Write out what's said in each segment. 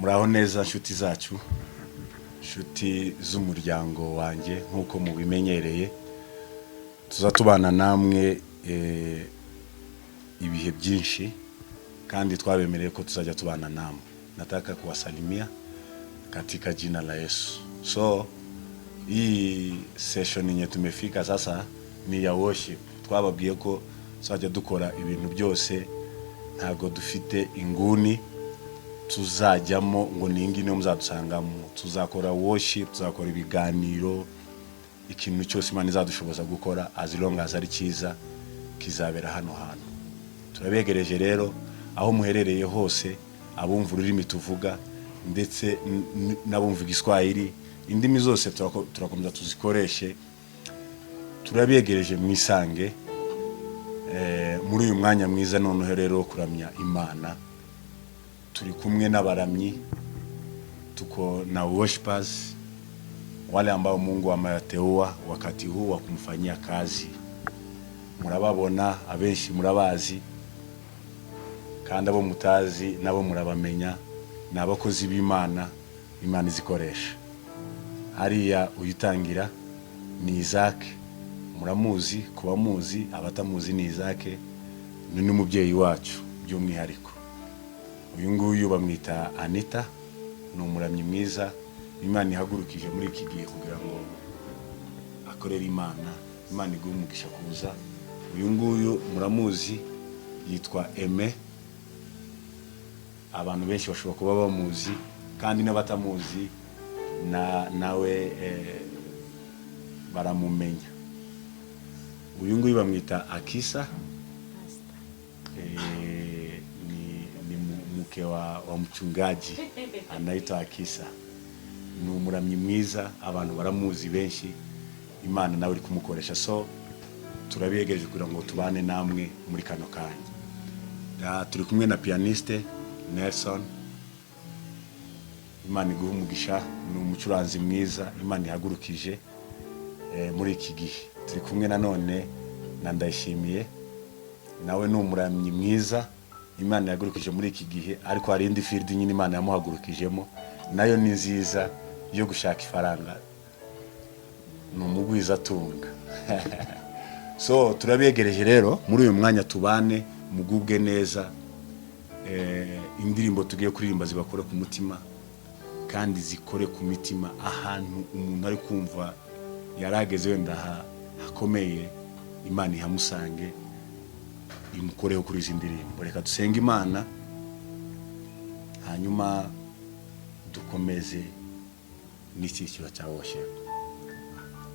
Muraho neza nshuti zacu, nshuti z'umuryango wanjye nkuko mubimenyereye, tuzatubana namwe ibihe byinshi kandi twabemereye ko tuzajya tubana namwe. Nataka kuwasalimia katika jina la Yesu. So hii session yenye tumefika sasa ni ya worship. Twababwiye ko tuzajya dukora ibintu byose, ntago dufite inguni tuzajyamo ngo ningi niyo muzadusangamo. Tuzakora worship, tuzakora ibiganiro, ikintu cyose Imana izadushoboza gukora as long as ari cyiza kizabera hano hantu. Turabegereje rero aho muherereye hose, abumva ururimi tuvuga ndetse n'abumva igiswahili, indimi zose turakomeza tuzikoreshe. Turabegereje mwisange muri uyu mwanya mwiza none rero kuramya Imana. Turi kumwe n'abaramyi, tuko na worshipers, wale ambao Mungu amewateua wakati huu wa kumfanyia kazi. Murababona, abenshi murabazi, kandi abo mutazi nabo murabamenya, n'abakozi b'Imana Imana izikoresha. Hariya uyitangira ni Isaac, muramuzi, kuba muzi, abatamuzi ni Isaac, ni n'umubyeyi wacu by'umwihariko. Uyu nguyu bamwita Anita, ni umuramyi mwiza Imana ihagurukije muri iki gihe kugira ngo akorere Imana. Imana iguhe umugisha kuza. Uyu nguyu muramuzi yitwa Aime, abantu benshi bashobora kuba bamuzi kandi n'abatamuzi nawe baramumenya. Uyu nguyu bamwita Akisa, ni mke wa mchungaji anaitwa Akisa. Ni umuramyi mwiza, abantu baramuzi benshi, Imana nawe iri kumukoresha. So turabegereje kugira ngo tubane namwe muri kano kanya. Turi kumwe na pianiste Nelson, Imana iguhe umugisha, ni umucuranzi mwiza Imana ihagurukije muri iki gihe. Turi kumwe nanone na Ndayishimiye, nawe ni umuramyi mwiza Imana ihagurukije muri iki gihe, ariko hari indi field nyine Imana yamuhagurukijemo, nayo ni nziza yo gushaka ifaranga, ni umugwiza tunga. So turabegereje rero muri uyu mwanya tubane, mugubwe neza. Indirimbo tugiye kuririmba zibakore ku mutima kandi zikore ku mitima, ahantu umuntu ari kumva yarageze wenda hakomeye, Imana ihamusange imukoreho kuri izi ndirimbo. Reka dusenge Imana hanyuma dukomeze n'icyiciro cya worship.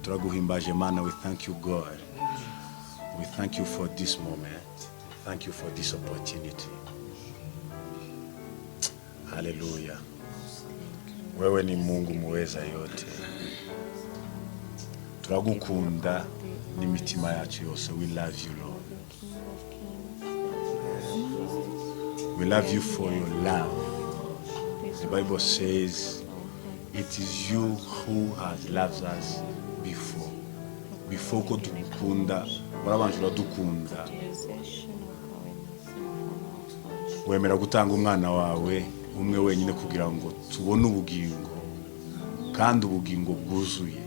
Turaguhimbaje Mana, we thank you God, we thank you for this moment, thank you for this opportunity. Hallelujah. Wewe ni Mungu muweza yote, turagukunda n'imitima yacu yose. We love you Lord, we love you for your love. The Bible says it is you who has loved us before ko dukunda, warabanje uradukunda, wemera gutanga umwana wawe umwe wenyine kugira ngo tubone ubugingo, kandi ubugingo bwuzuye,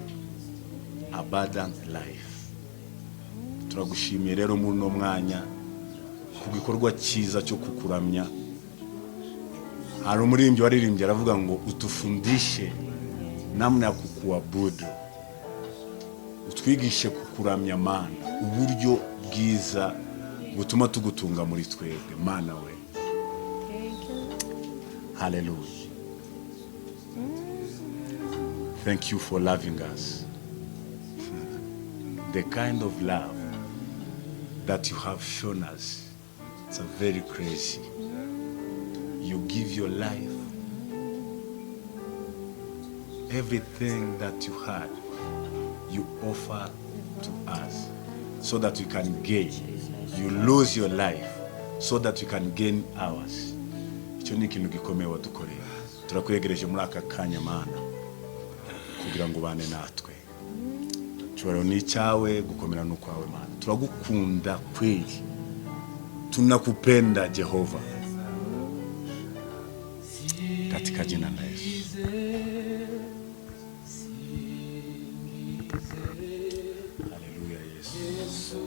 abundant life. Turagushimiye rero muri no mwanya ku gikorwa cyiza cyo kukuramya. Hari umuririmbyi waririmbye aravuga ngo utufundishe namna ya kukuabudu, utwigishe kukuramya Mana, uburyo bwiza butuma tugutunga muri twebwe Mana we. Hallelujah. Thank you for loving us. The kind of love that you have shown us, it's a very crazy. You give your life, everything that you had, you offer to us so that we can gain. You lose your life so that we can gain ours. Icyo ni ikintu gikomeye wadukoreye. Turakwegereje muri aka kanya Mana kugira ngo bane natwe. Cyoro ni cyawe, gukomera n'ukwawe Mana. Turagukunda kweli, tunakupenda Jehova. katika jina la Yesu. Haleluya Yesu.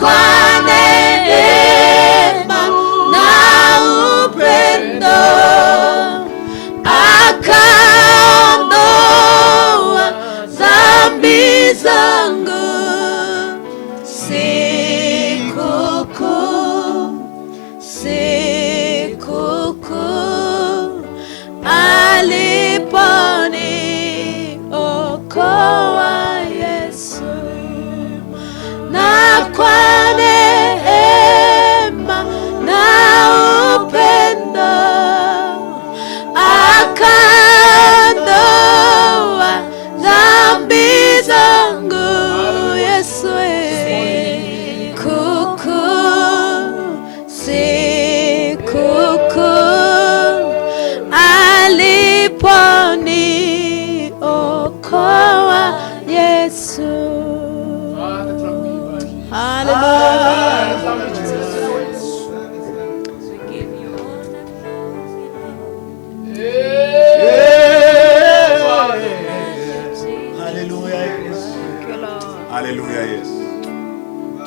Kwa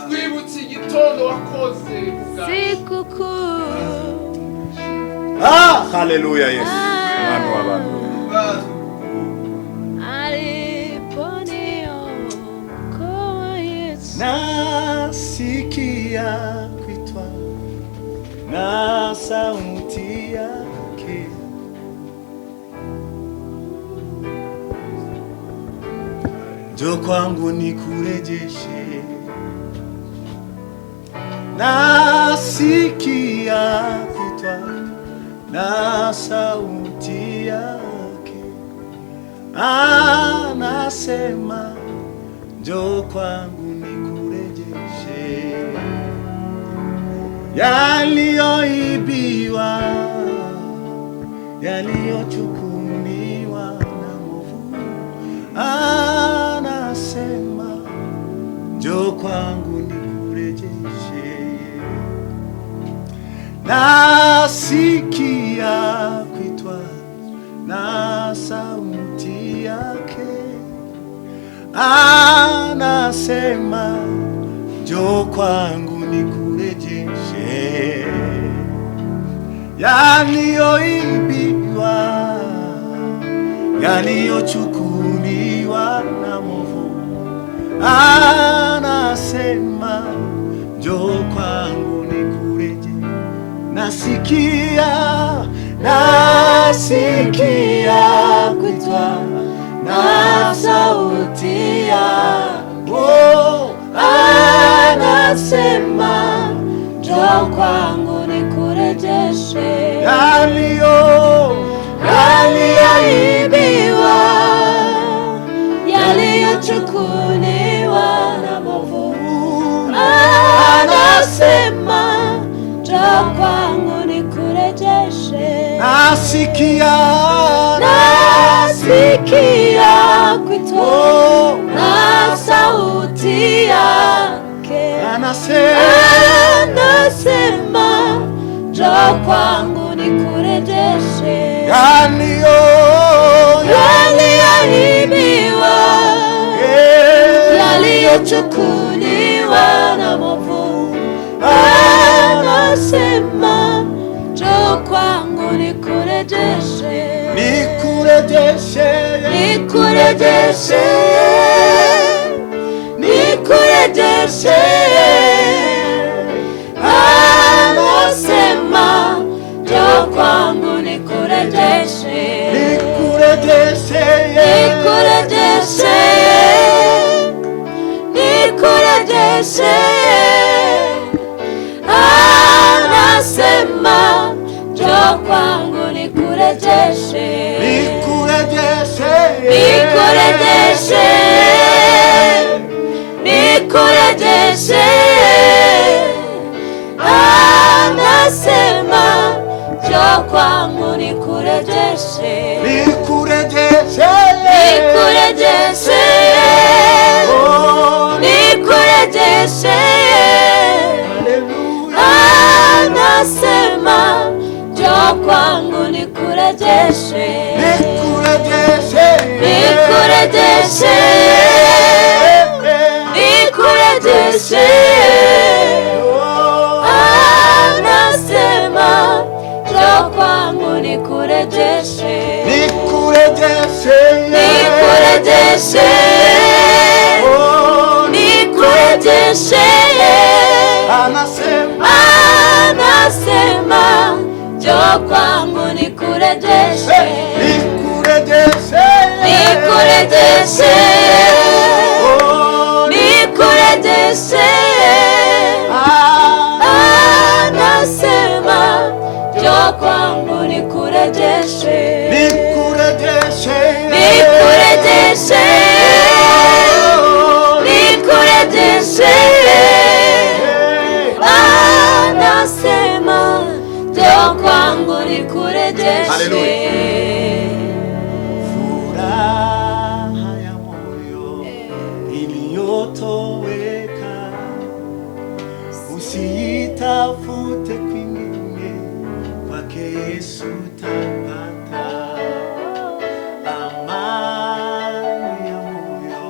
twibutse igitondo wakoze sikukuu. Haleluya Yesu. Mwami wa baba. Aliponiokoa Yesu. Nasikia kuitwa na sauti yake, njoo kwangu nikurejeshe. Nasikia kuitwa na sauti yake, anasema njoo kwangu nikurejeshe. Yaliyoibiwa, yaliyochukuliwa na mwovu, anasema njoo kwangu nikurejeshe. Nasikia kuitwa na sauti yake, anasema njoo kwangu nikurejeshe. Yaliyoibiwa, yaliyochukuliwa na mwovu, anasema njoo kwangu nikurejeshe. Nasikia kuitwa na sauti yako, anasema njoo kwangu nikurejeshe. Yaliyoibiwa, yaliyochukuliwa na mwovu, anasema njoo kwangu nikurejeshe. Nasikia kuitwa na sauti yake, anasema njoo kwangu nikurejeshe. Yaliyoibiwa, yaliyochukuliwa na mwovu, anasema njoo kwangu nikurejeshe. Nikurejeshe, anasema njoo kwangu nikurejeshe. Nikurejeshe, anasema njoo kwangu nikurejeshe. Nikurejeshe, anasema njoo kwangu nikurejeshe. Nikurejeshe, anasema njoo kwangu nikurejeshe. Anasema njoo kwangu nikurejeshe. Anasema njoo kwangu nikurejeshe. Anasema njoo kwangu nikurejeshe. Anasema njoo kwangu nikurejeshe. Furaha ya moyo iliyotoweka, usiitafute kwingine, kwake Yesu utapata amani ya moyo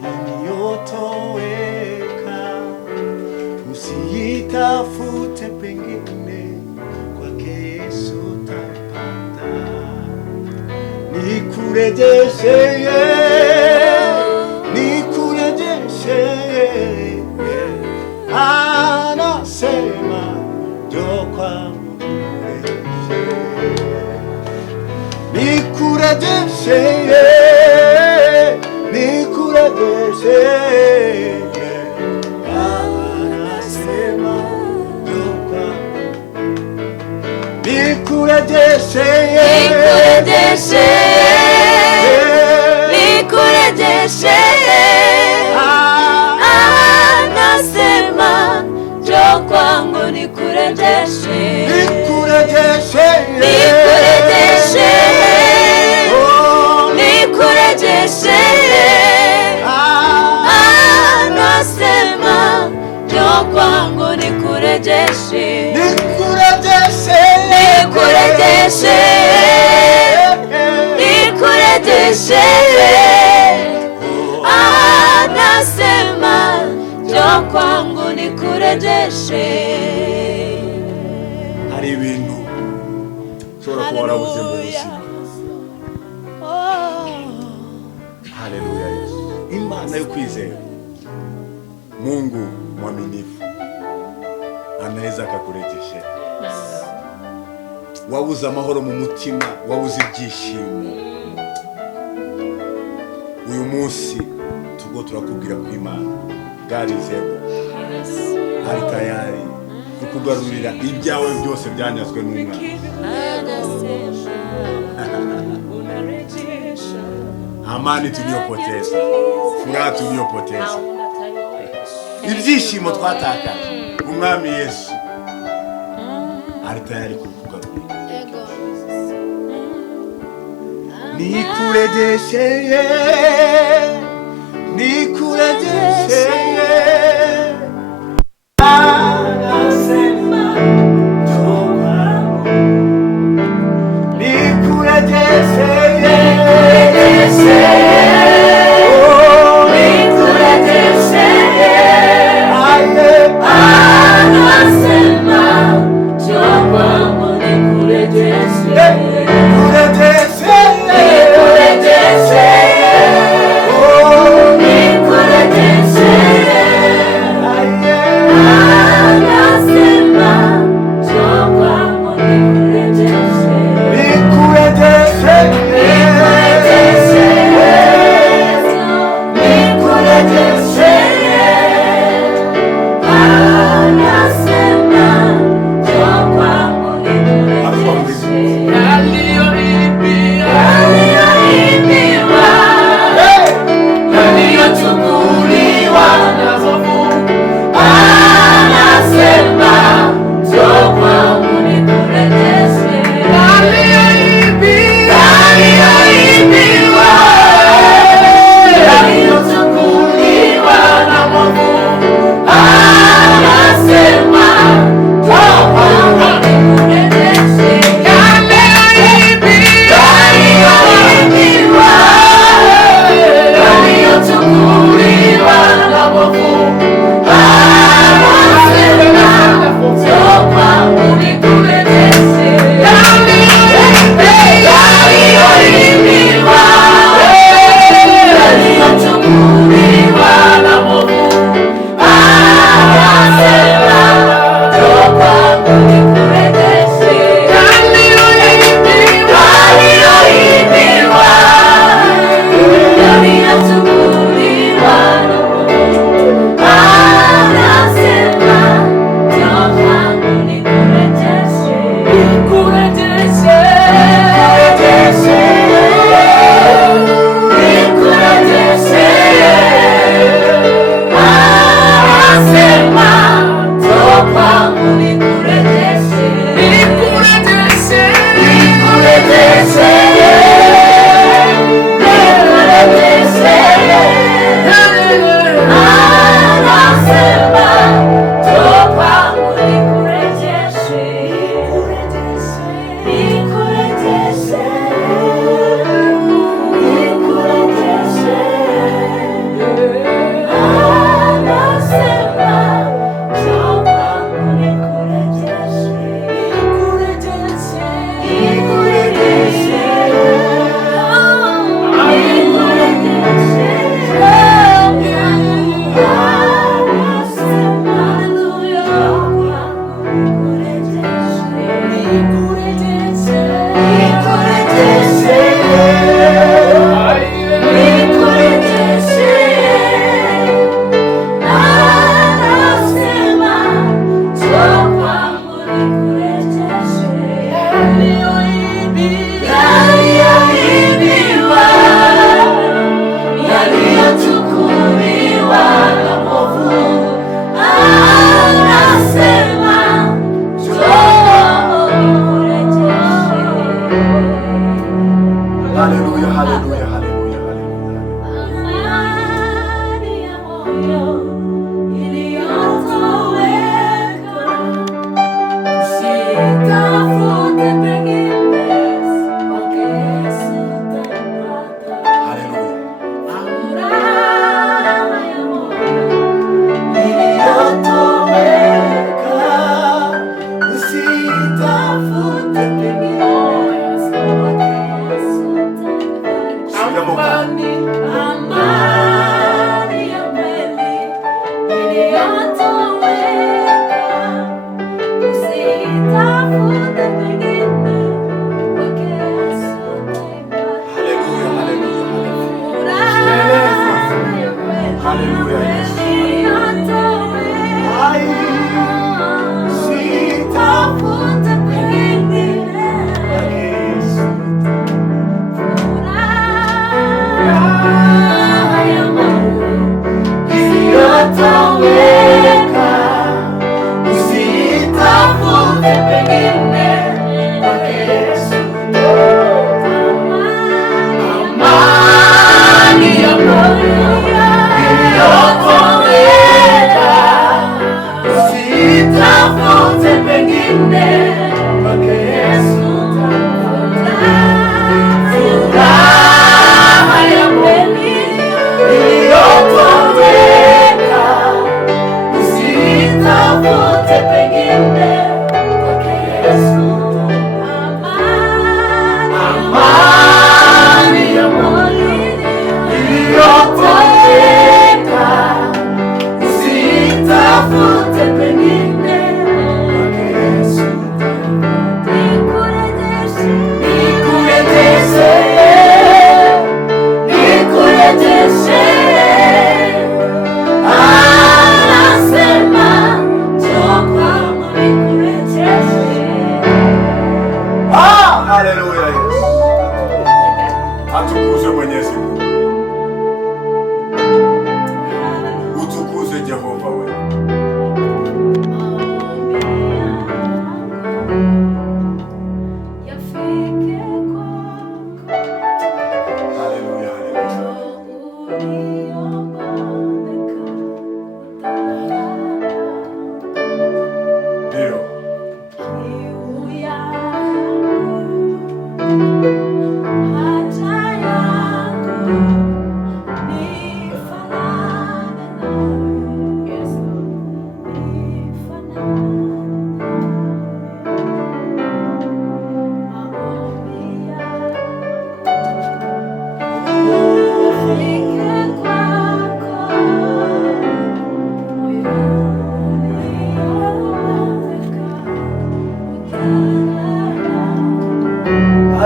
iliyotoweka, nikurejeshe, anasema njoo kwangu nikurejeshe, nikurejeshe, anasema njoo kwangu nikurejeshe, nikurejeshe, nikurejeshe, anasema njoo kwangu nikurejeshe, nikurejeshe, nikurejeshe, nikurejeshe, anasema njoo kwangu nikurejeshe, nikurejeshe, nikurejeshe, nikurejeshe, anasema njoo kwangu nikurejeshe. hari ibintu ushobora kuba warabuze mu buzima. Haleluya Yesu. Imana yo kwizera, Mungu mwaminifu anaweza akakurejesha. Wabuze amahoro mu mutima, wabuze ibyishimo, uyu munsi tugo turakubwira ko Imana God is able, ari tayari kukugarurira ibyawe byose byanyazwe n'umwana. Amani tuliyopoteza, furaha tuliyopoteza, ibyishimo twatakaje, umwami Yesu ari tayari kukugarurira. nikurejeshe, nikurejeshe, anasema njoo kwangu nikurejeshe, nikurejeshe, Nikurejeshe, anasema njoo kwangu nikurejeshe, nikurejeshe, nikurejeshe, nikurejeshe,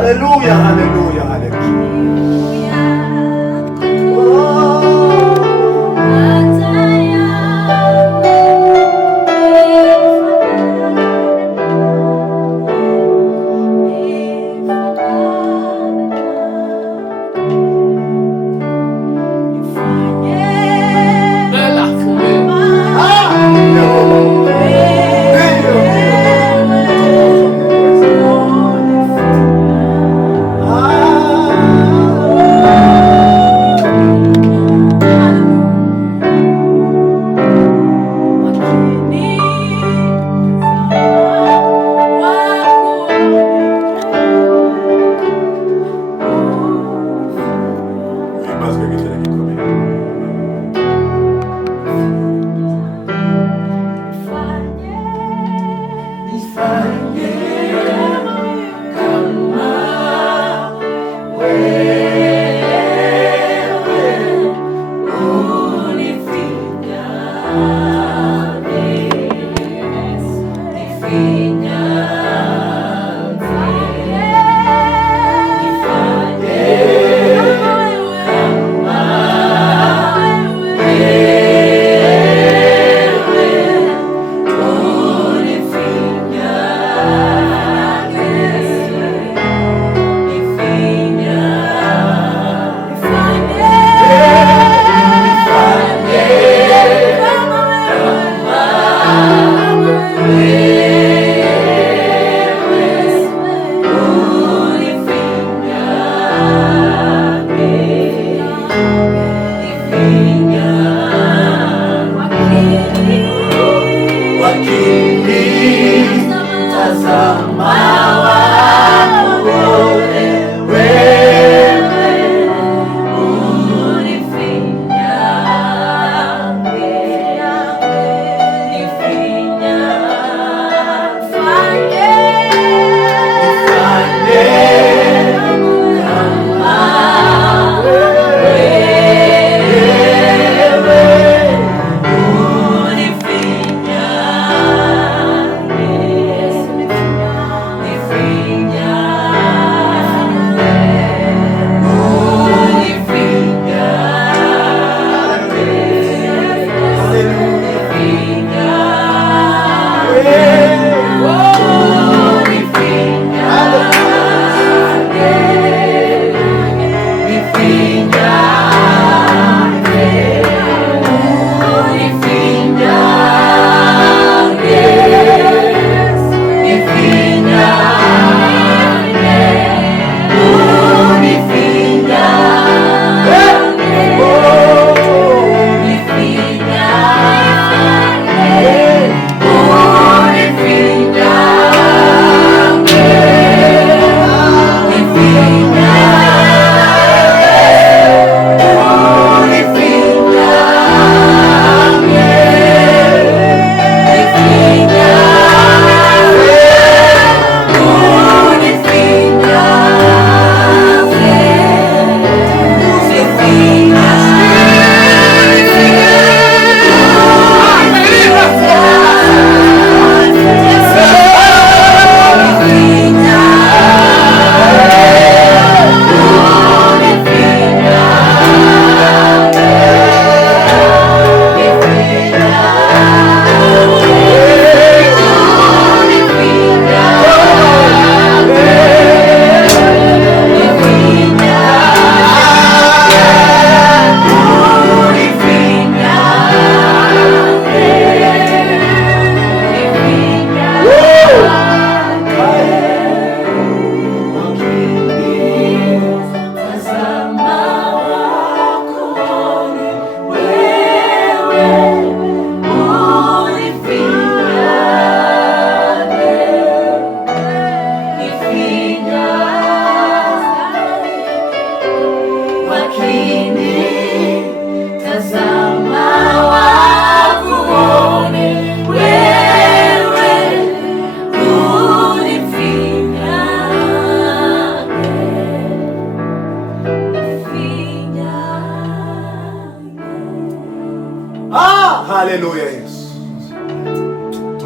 Hallelujah, hallelujah, hallelujah.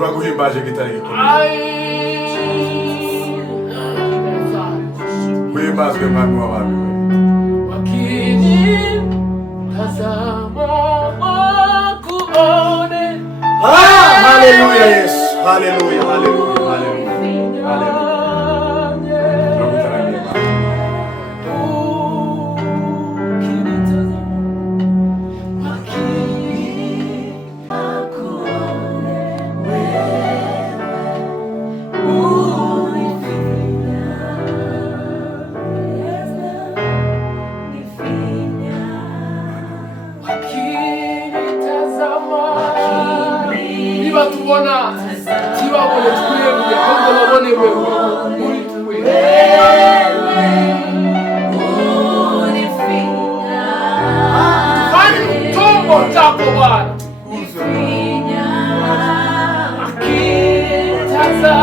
turaguhimbaje gitari gikomeye. Wimbazwe mwami w'abami we. Wakini tazama wakuone. Haleluya Yesu. Haleluya, haleluya, haleluya. Haleluya. Tubona kibabone twebwe ahubwo babone wewe muri twe fanye tumbo chako Bwana akitazama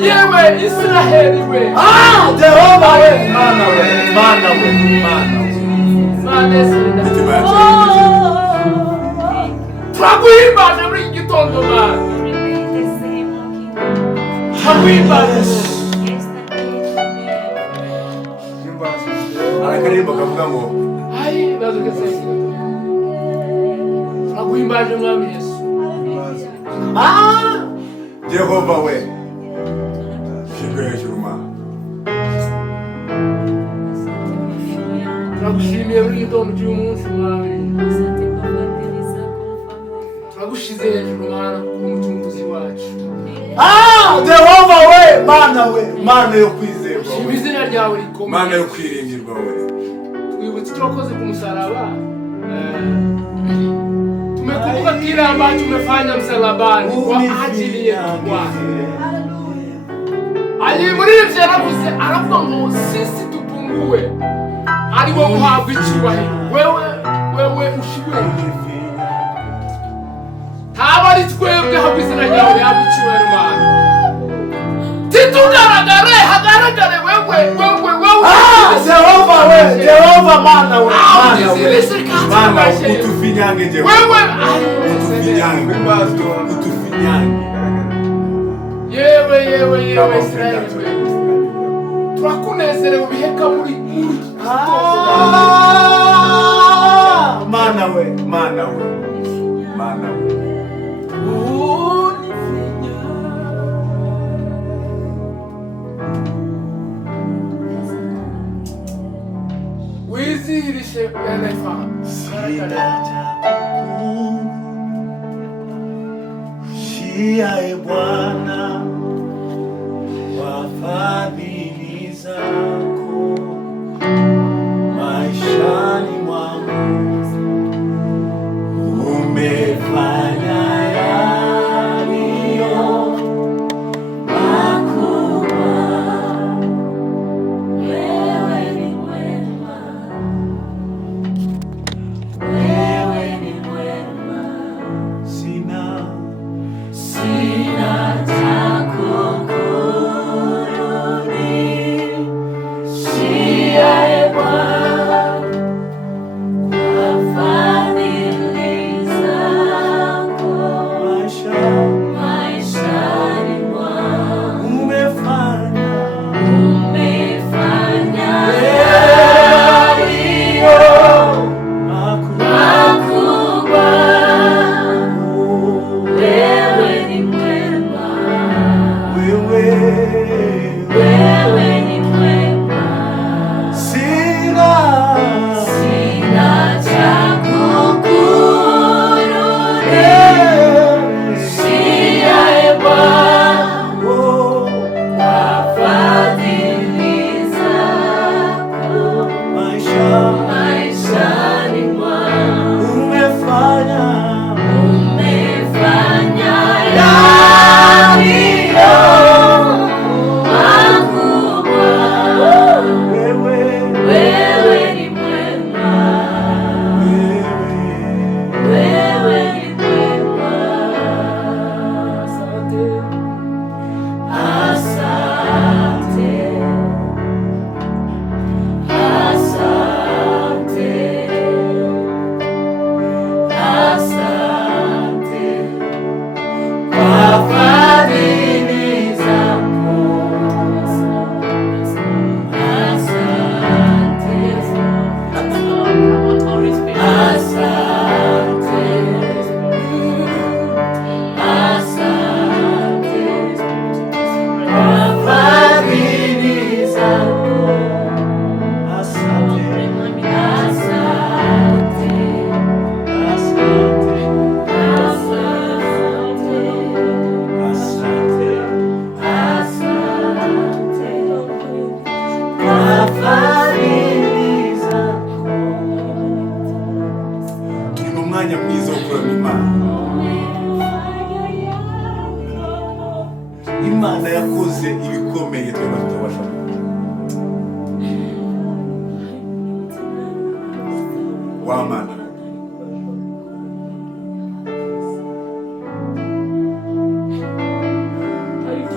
yewe Israeli we. Jehova we. Mana we. Mana we. Mana we. Mana senda. Twakuimba na muri gitondo Mana. Twakuimba. Arakarimba kavuga ngo ai bazogese. Twakuimba mwami Yesu. Jehova we. Shigwe Turagushimiye muri gitondo cy'umunsi mwami. Turagushize hejuru Mana k'umucunguzi wacu. Jehova we, Mana we, Mana yo kwizerwa. Shima izina ryawe rikomeye. Mana yo kwiringirwa we. Twibutse icyo wakoze ku musaraba. Tumekumbuka kile ambacho umefanya msalabani kwa ajili yetu. Alimurivye aravuga ngo sisi tupungue ari wowe uhabwa icyubahiro wewe ushiwe haba ari twebwe habwa izina ryawe rihabwa icyubahiro Mana titugaragare hagaragare wewe Jehova we, Jehova Mana we, Mana we, utufinyange Jehova utufinyange utufinyange yewe Israeli turakunezerewe biheka muri Mana we, Mana we, Mana we. wizihirishe elefa Shia e Bwana wafadhili zako maishani mwangu umwanya mwiza wo kuramya Imana. Imana yakoze ibikomeye twebwe tutabasha wa Mana.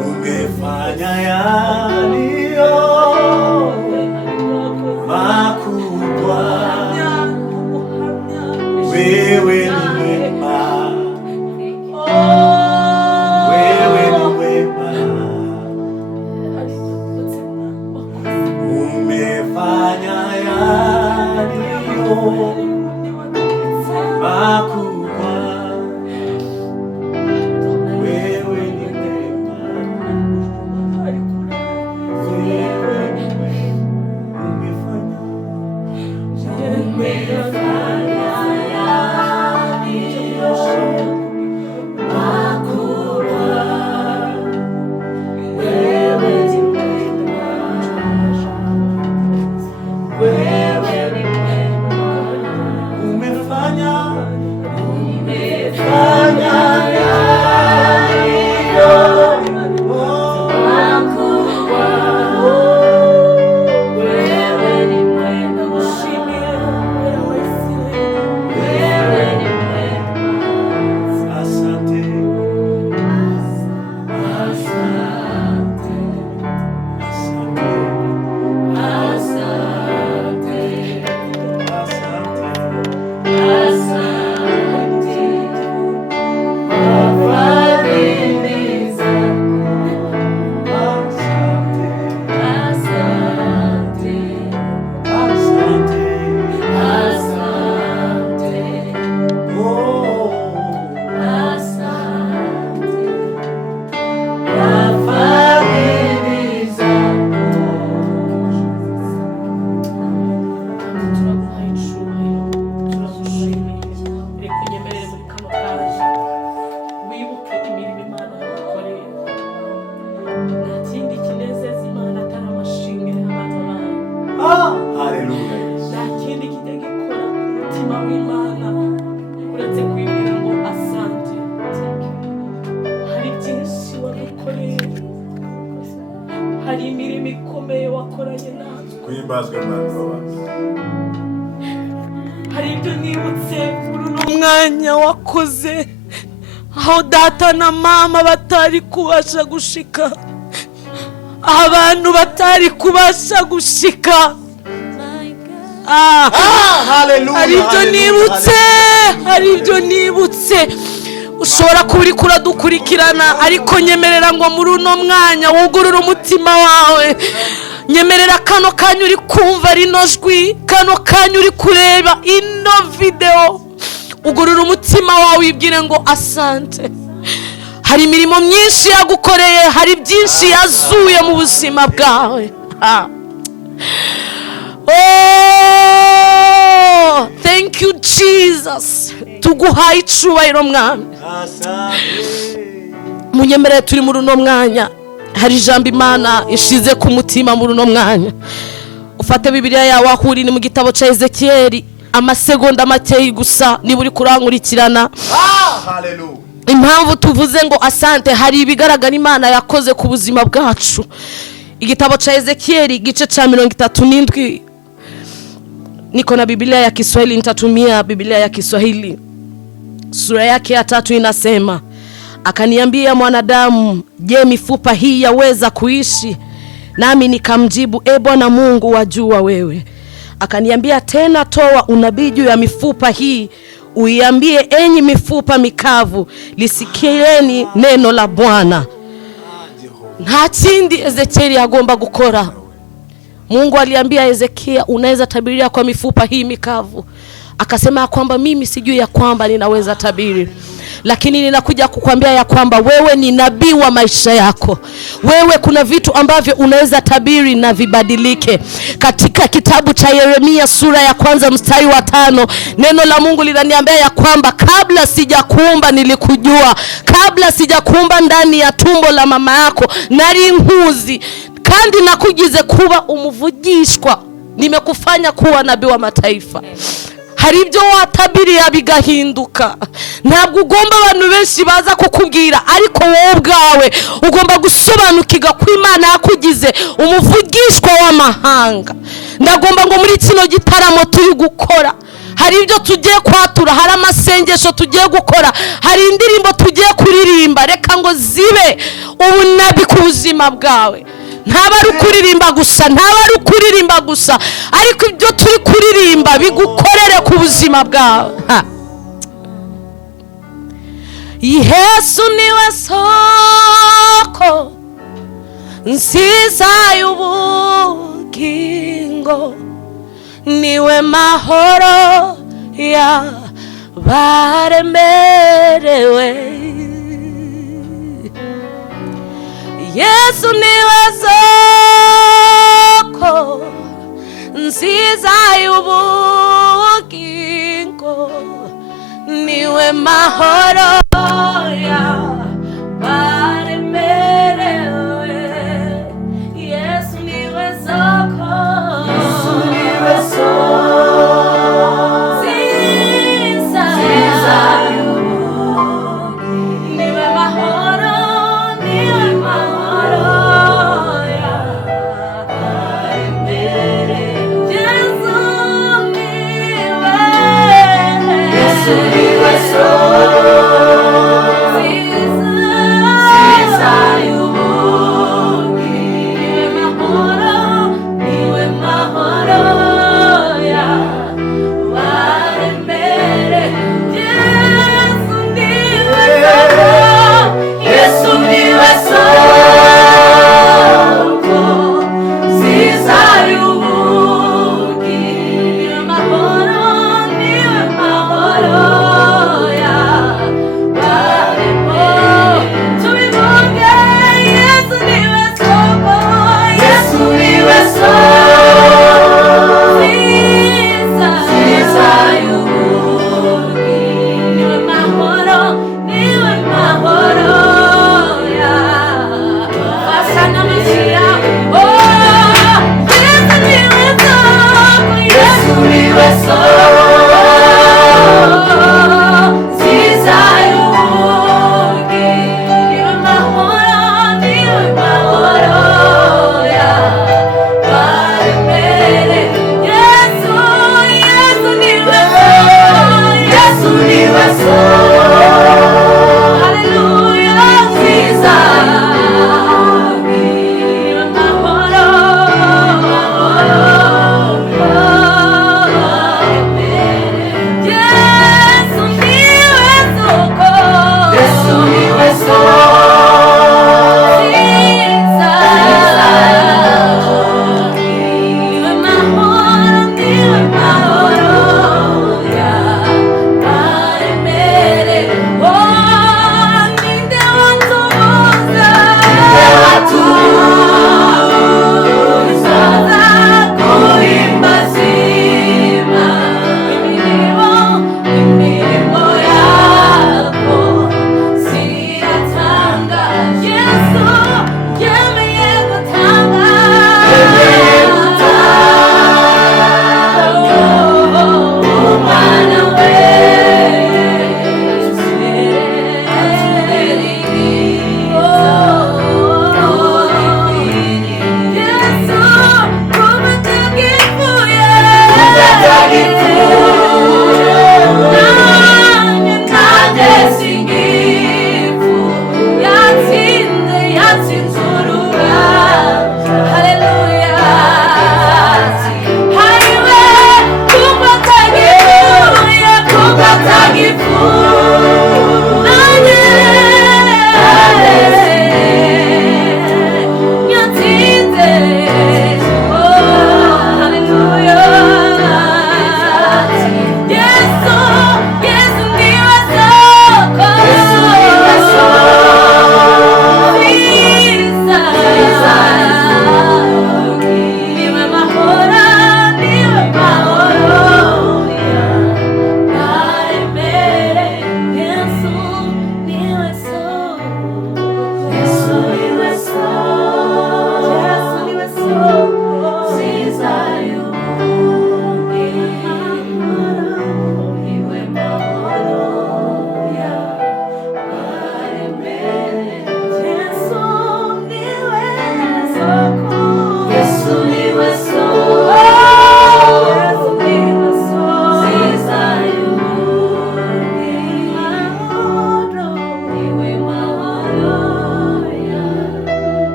Umefanya yaliyo makubwa, wewe ni mwema, wewe ni mwema. Umefanya yaliyo makubwa, wewe ni mwema, wewe ni mwema. hari imirimo ikomeye wakoranye natwe. Kuhimbazwe Mana wacu. Hari ibyo nibutse muri uno mwanya wakoze aho data na mama batari kubasha gushika, abantu batari kubasha gushika. Hari ibyo nibutse ushobora kuri kuradukurikirana, ariko nyemerera ngo muri uno mwanya wugurura umutima wawe. Nyemerera kano kanya uri kumva rino jwi, kano kanya uri kureba ino video, ugurura umutima wawe wibwire ngo asante. Hari imirimo myinshi yagukoreye, hari byinshi yazuye mu buzima bwawe. Oh, thank you Jesus. Tuguhaye icubahiro mwami. Munyemerere turi muri uno mwanya, hari ijambo Imana ishize ku mutima muri uno mwanya. Ufate Bibiliya yawe ahuri ni mu gitabo cya Ezekiel, amasegonda make gusa niba uri kurankurikirana. Hallelujah. Impamvu tuvuze ngo asante, hari ibigaragara Imana yakoze ku buzima bwacu. Igitabo cha Ezekiel gice cha 37, niko na Biblia ya Kiswahili, nitatumia Biblia ya Kiswahili. Sura yake ya 3 inasema, akaniambia mwanadamu, je, mifupa hii yaweza kuishi? Nami nikamjibu, e Bwana Mungu wajua wewe. Akaniambia tena, toa unabii juu ya mifupa hii, uiambie enyi mifupa mikavu, lisikieni neno la Bwana. Nta kindi Ezekiel agomba gukora. Mungu aliambia Ezekiel, unaweza tabiria kwa mifupa hii mikavu. Akasema kwamba mimi sijui ya kwamba ninaweza tabiri, lakini ninakuja kukwambia ya kwamba wewe ni nabii wa maisha yako. Wewe kuna vitu ambavyo unaweza tabiri na vibadilike. Katika kitabu cha Yeremia sura ya 1 mstari wa 5, neno la Mungu linaniambia ya kwamba kabla sijakuumba nilikujua, kabla sijakuumba ndani ya tumbo la mama yako nari nkuzi, kandi nakugize kuba umuvugishwa, nimekufanya kuwa nabii wa mataifa. hari ibyo watabiriya bigahinduka. Ntabwo ugomba abantu benshi baza kukubwira, ariko wowe ubwawe ugomba gusobanukirwa ko Imana yakugize umuvugishwa w'amahanga. Ndagomba ngo muri kino gitaramo turi gukora, hari ibyo tugiye kwatura, hari amasengesho tugiye gukora, hari indirimbo tugiye kuririmba. Reka ngo zibe ubunabi ku buzima bwawe. Ntaba ari ukuririmba gusa, ntaba ari ukuririmba gusa, ariko ibyo turi kuririmba bigukorere ku buzima bwawe. Yesu niwe soko nziza y'ubugingo, niwe mahoro y'abaremerewe. Yesu niwe soko nziza y'ubugingo, niwe mahoro y'abaremerewe. Yesu niwe soko, Yesu niwe soko nziza y'ubugingo, niwe mahoro, niwe mahoro y'abaremerewe. Yesu niwe soko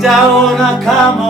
sijaona kama